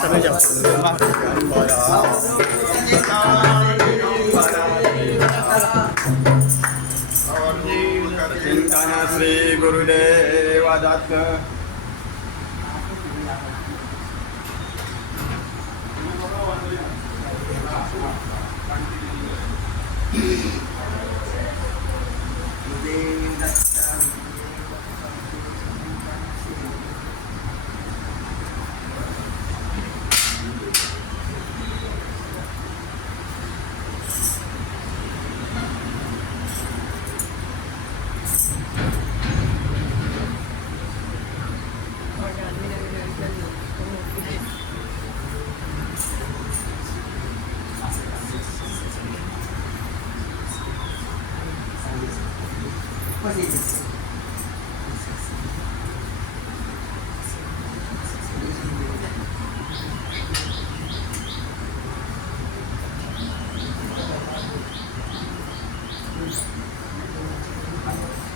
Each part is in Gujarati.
તમે જાઓ ચિંતન શ્રી ગુરુદેવ દત્ત.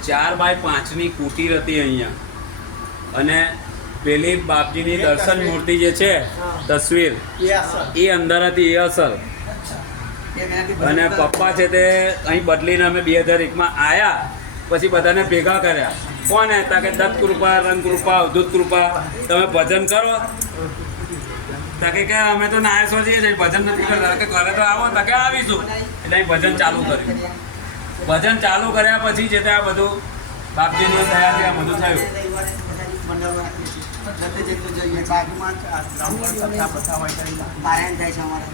ચાર બાય 5ની કુટીર હતી અહીંયા, અને પેલી બાપજીની દર્શન મૂર્તિ જે છે તસવીર એ અંદર હતી, એ અસલ. અને પપ્પા છે તે અહીં બદલીને અમે 2001માં આવ્યા, પછી બધાને ભેગા કર્યા. કોણ હતા કે દત્ત કૃપા, રંગ કૃપા, અવધૂત કૃપા, તમે ભજન કરો. તકે કે અમે તો નાયસો જઈએ છીએ, ભજન નથી કરતા. કે ઘરે તો આવો, તકે આવીશું. એટલે અહીં ભજન ચાલુ કર્યું. ભજન ચાલુ કર્યા પછી જે તે આ બધું બાપજીની દયાથી આ બધું થયું. પારાયણ થાય છે અમારે.